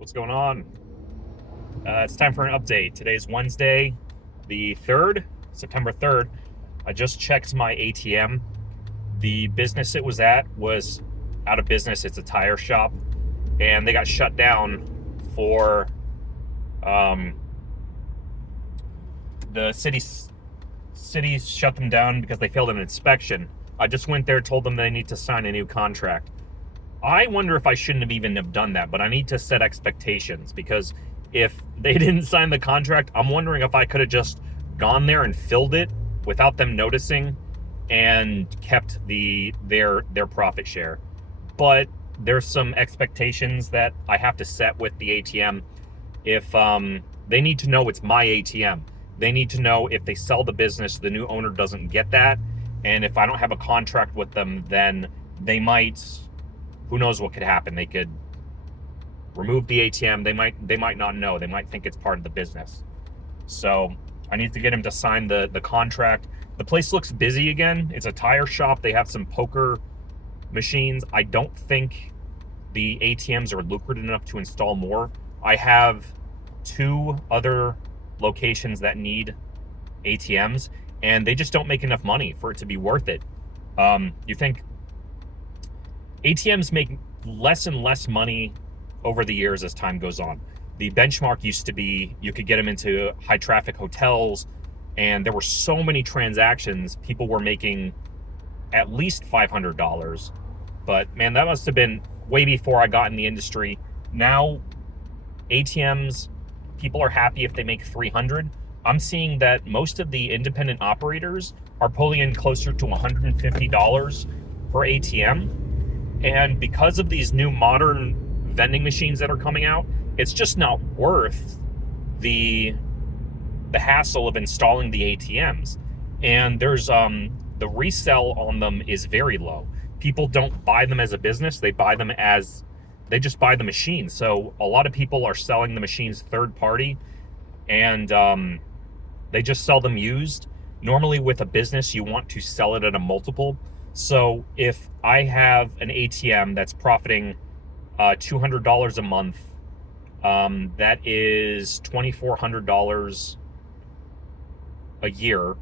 What's going on? It's time for an update. Today's Wednesday, the 3rd, September 3rd. I just checked my ATM. The business it was at was out of business. It's a tire shop, and they got shut down for the city shut them down because they failed an inspection. I just went there, told them they need to sign a new contract. I wonder if I shouldn't have even have done that, but I need to set expectations because if they didn't sign the contract, I'm wondering if I could have just gone there and filled it without them noticing and kept their profit share. But there's some expectations that I have to set with the ATM. If they need to know it's my ATM, they need to know if they sell the business, the new owner doesn't get that, and if I don't have a contract with them, then they might. Who knows what could happen? They could remove the ATM. They might not know. They might think it's part of the business. So I need to get him to sign the contract. The place looks busy again. It's a tire shop. They have some poker machines. I don't think the ATMs are lucrative enough to install more. I have 2 other locations that need ATMs, and they just don't make enough money for it to be worth it. You think ATMs make less and less money over the years as time goes on. The benchmark used to be you could get them into high traffic hotels, and there were so many transactions, people were making at least $500. But man, that must have been way before I got in the industry. Now, ATMs, people are happy if they make 300. I'm seeing that most of the independent operators are pulling in closer to $150 per ATM. And because of these new modern vending machines that are coming out, it's just not worth the hassle of installing the ATMs. And there's the resell on them is very low. People don't buy them as a business, they just buy the machines. So a lot of people are selling the machines third party, and they just sell them used. Normally with a business, you want to sell it at a multiple. So if I have an ATM that's profiting $200 a month, that is $2,400 a year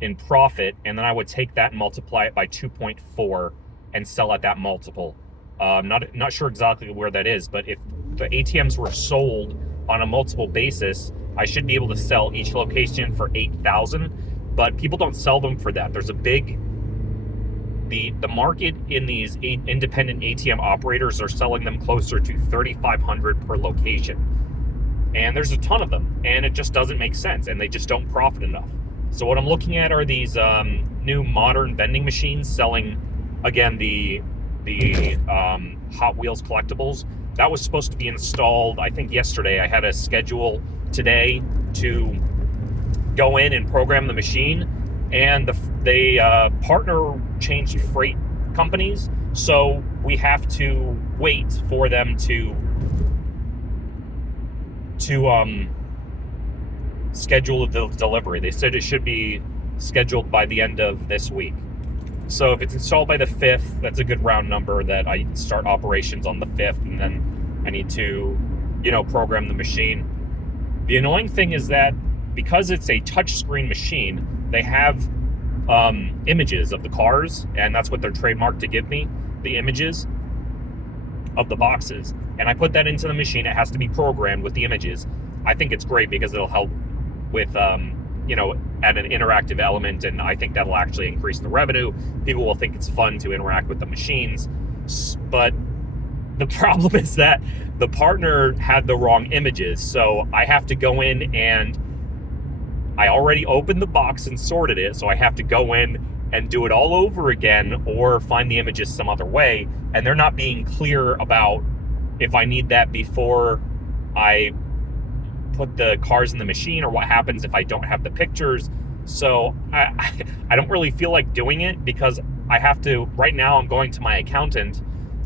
in profit, and then I would take that and multiply it by 2.4 and sell at that multiple. Not sure exactly where that is, but if the ATMs were sold on a multiple basis, I should be able to sell each location for $8,000. But people don't sell them for that. There's a big the market in these independent ATM operators are selling them closer to $3,500 per location, and there's a ton of them, and it just doesn't make sense, and they just don't profit enough. So what I'm looking at are these new modern vending machines selling, again, the Hot Wheels collectibles. That was supposed to be installed, I think, yesterday. I had a schedule today to go in and program the machine, and they partner changed freight companies, so we have to wait for them to schedule the delivery. They said it should be scheduled by the end of this week. So if it's installed by the 5th, that's a good round number that I start operations on the 5th, and then I need to, program the machine. The annoying thing is that because it's a touchscreen machine, they have images of the cars, and that's what they're trademarked to give me, the images of the boxes. And I put that into the machine. It has to be programmed with the images. I think it's great because it'll help with, add an interactive element, and I think that'll actually increase the revenue. People will think it's fun to interact with the machines. But the problem is that the partner had the wrong images. So I have to go in, and I already opened the box and sorted it, so I have to go in and do it all over again or find the images some other way. And they're not being clear about if I need that before I put the cars in the machine, or what happens if I don't have the pictures. So I don't really feel like doing it, because I have to, right now I'm going to my accountant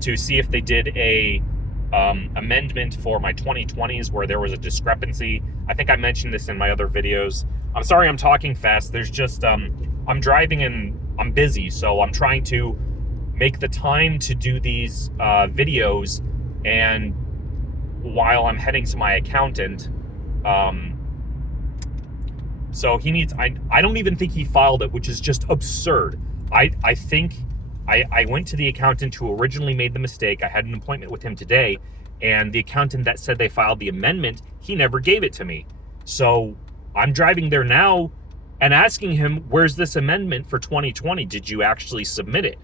to see if they did a amendment for my 2020s where there was a discrepancy. I think I mentioned this in my other videos. I'm sorry I'm talking fast. There's just, I'm driving and I'm busy, so I'm trying to make the time to do these videos, and while I'm heading to my accountant. So he needs, I don't even think he filed it, which is just absurd. I think I went to the accountant who originally made the mistake. I had an appointment with him today, and the accountant that said they filed the amendment, he never gave it to me. So I'm driving there now and asking him, where's this amendment for 2020? Did you actually submit it?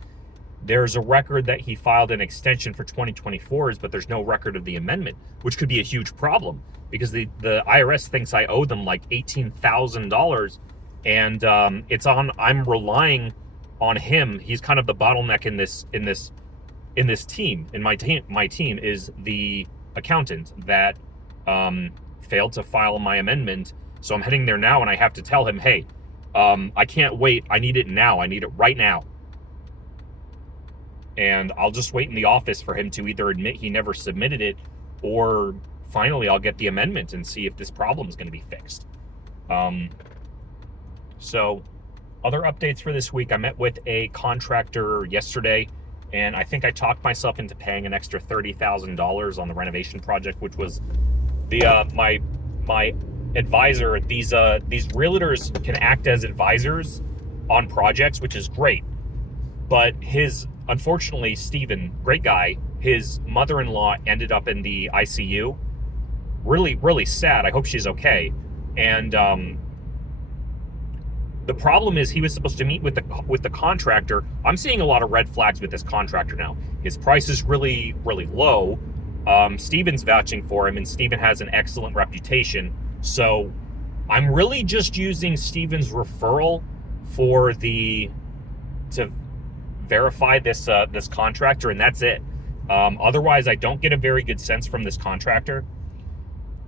There's a record that he filed an extension for 2024s, but there's no record of the amendment, which could be a huge problem because the IRS thinks I owe them like $18,000, and I'm relying on him. He's kind of the bottleneck in this team. In my team is the accountant that failed to file my amendment. So I'm heading there now, and I have to tell him, hey, I can't wait. I need it now. I need it right now. And I'll just wait in the office for him to either admit he never submitted it, or finally I'll get the amendment and see if this problem is going to be fixed. So other updates for this week, I met with a contractor yesterday, and I think I talked myself into paying an extra $30,000 on the renovation project, which was the my advisor. These realtors can act as advisors on projects, which is great. But unfortunately, Steven, great guy, his mother-in-law ended up in the ICU. Really, really sad. I hope she's okay. And the problem is he was supposed to meet with the contractor. I'm seeing a lot of red flags with this contractor now. His price is really, really low. Steven's vouching for him, and Steven has an excellent reputation. So I'm really just using Steven's referral to verify this contractor, and that's it. Otherwise, I don't get a very good sense from this contractor.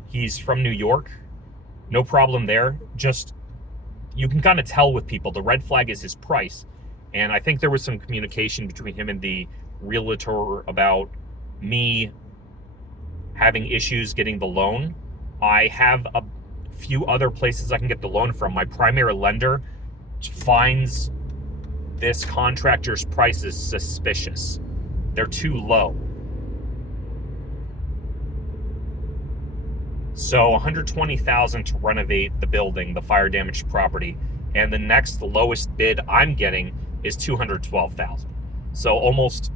He's from New York. No problem there. Just, you can kind of tell with people. The red flag is his price. And I think there was some communication between him and the realtor about me having issues getting the loan. I have a few other places I can get the loan from. My primary lender finds this contractor's price is suspicious. They're too low. So $120,000 to renovate the building, the fire damaged property, and the next lowest bid I'm getting is $212,000. So almost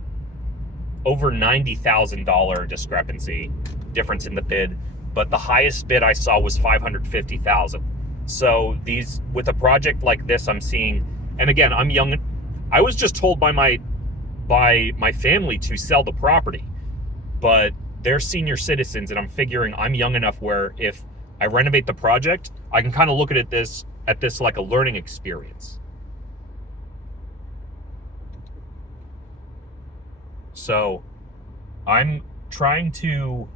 over $90,000 discrepancy difference in the bid, but the highest bid I saw was $550,000. So with a project like this, I'm seeing, and again, I'm young. I was just told by my family to sell the property, but they're senior citizens, and I'm figuring I'm young enough where if I renovate the project, I can kind of look at this like a learning experience. So I'm trying to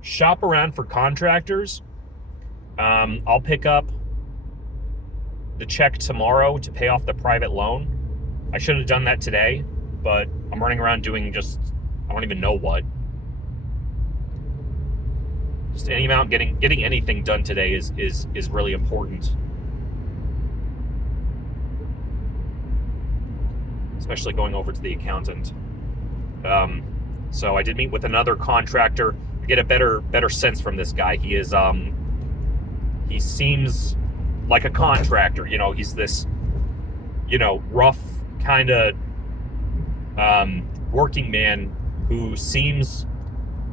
shop around for contractors. I'll pick up the check tomorrow to pay off the private loan. I should have done that today, but I'm running around doing I don't even know what. Just any amount, getting anything done today is really important. Especially going over to the accountant. So I did meet with another contractor to get a better sense from this guy. He seems like a contractor. He's this, rough kind of working man who seems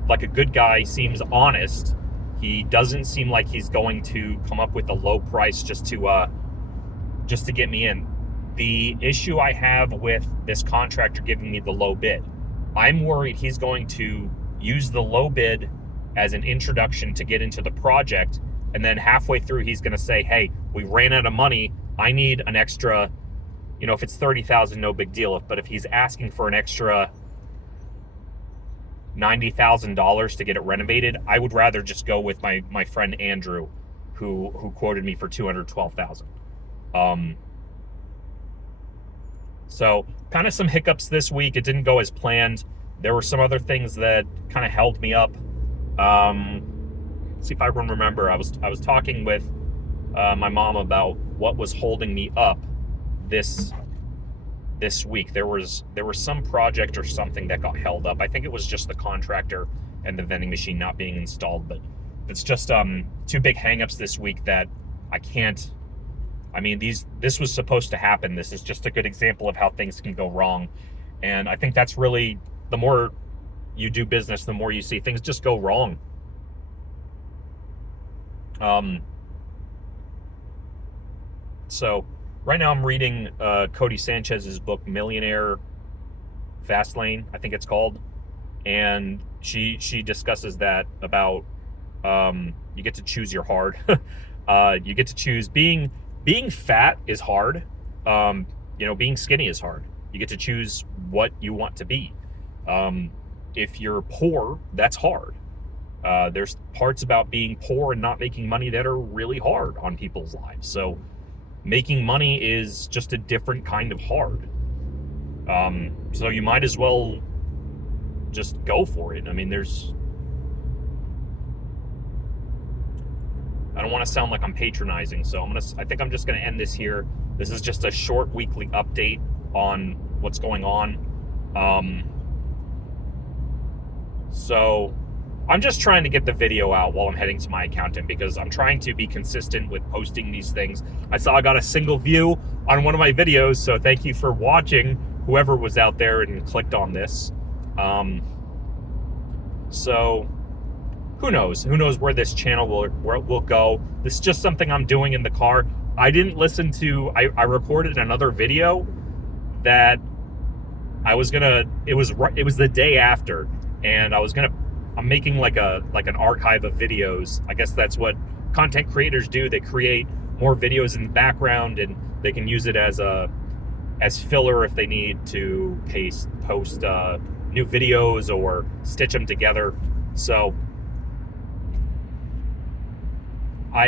like a good guy, seems honest. He doesn't seem like he's going to come up with a low price just to get me in. The issue I have with this contractor giving me the low bid, I'm worried he's going to use the low bid as an introduction to get into the project, and then halfway through he's going to say, hey, we ran out of money, I need an extra, if it's $30,000, no big deal. But if he's asking for an extra $90,000 to get it renovated, I would rather just go with my friend Andrew, who quoted me for $212,000. So kind of some hiccups this week. It didn't go as planned. There were some other things that kind of held me up. See if I can remember. I was talking with my mom about what was holding me up this this week. There was some project or something that got held up. I think it was just the contractor and the vending machine not being installed, but it's just two big hangups this week that I can't. I mean, this was supposed to happen. This is just a good example of how things can go wrong. And I think that's really, the more you do business, the more you see things just go wrong. So right now I'm reading Cody Sanchez's book, Millionaire Fastlane, I think it's called. And she discusses that about you get to choose your hard. You get to choose. Being fat is hard. Being skinny is hard. You get to choose what you want to be. If you're poor, that's hard. There's parts about being poor and not making money that are really hard on people's lives. So making money is just a different kind of hard. So you might as well just go for it. I mean, I don't want to sound like I'm patronizing, so I think I'm just going to end this here. This is just a short weekly update on what's going on. So I'm just trying to get the video out while I'm heading to my accountant, because I'm trying to be consistent with posting these things. I saw I got a single view on one of my videos, so thank you for watching, whoever was out there and clicked on this. So who knows where this channel will go. This is just something I'm doing in the car. I didn't listen to, I recorded another video that I was gonna, it was the day after, and I'm making like an archive of videos. I guess that's what content creators do. They create more videos in the background, and they can use it as filler if they need to post new videos or stitch them together. So I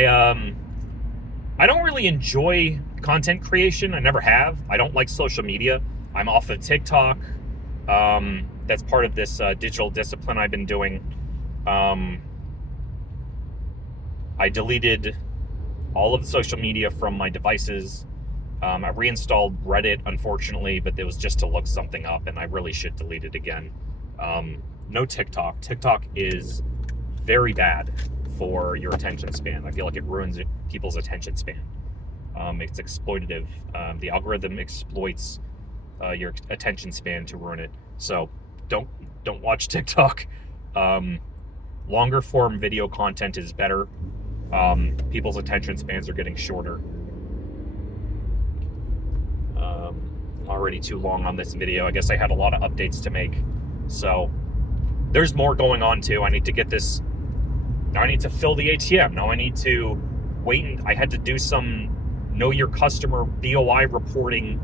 don't really enjoy content creation. I never have. I don't like social media. I'm off of TikTok. That's part of this digital discipline I've been doing. I deleted all of the social media from my devices. I reinstalled Reddit, unfortunately, but it was just to look something up, and I really should delete it again. No TikTok. TikTok is very bad for your attention span. I feel like it ruins people's attention span. It's exploitative. The algorithm exploits your attention span to ruin it. So don't watch TikTok. Longer form video content is better. People's attention spans are getting shorter. Already too long on this video. I guess I had a lot of updates to make. So there's more going on too. I need to get this. Now I need to fill the ATM. Now I need to wait. I had to do some know your customer BOI reporting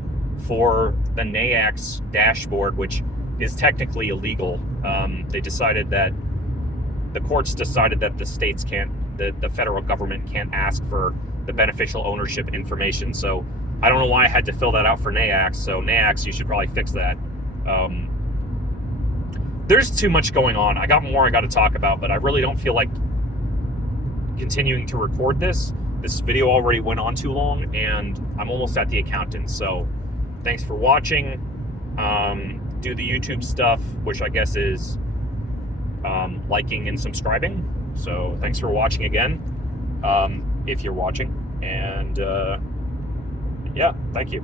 for the NAICS dashboard, which is technically illegal. The courts decided that the states can't, the federal government can't ask for the beneficial ownership information. So I don't know why I had to fill that out for NAICS. So NAICS, you should probably fix that. There's too much going on. I got more I got to talk about, but I really don't feel like continuing to record this. This video already went on too long, and I'm almost at the accountant. So thanks for watching. Do the YouTube stuff, which I guess is liking and subscribing. So thanks for watching again, if you're watching. And yeah, thank you.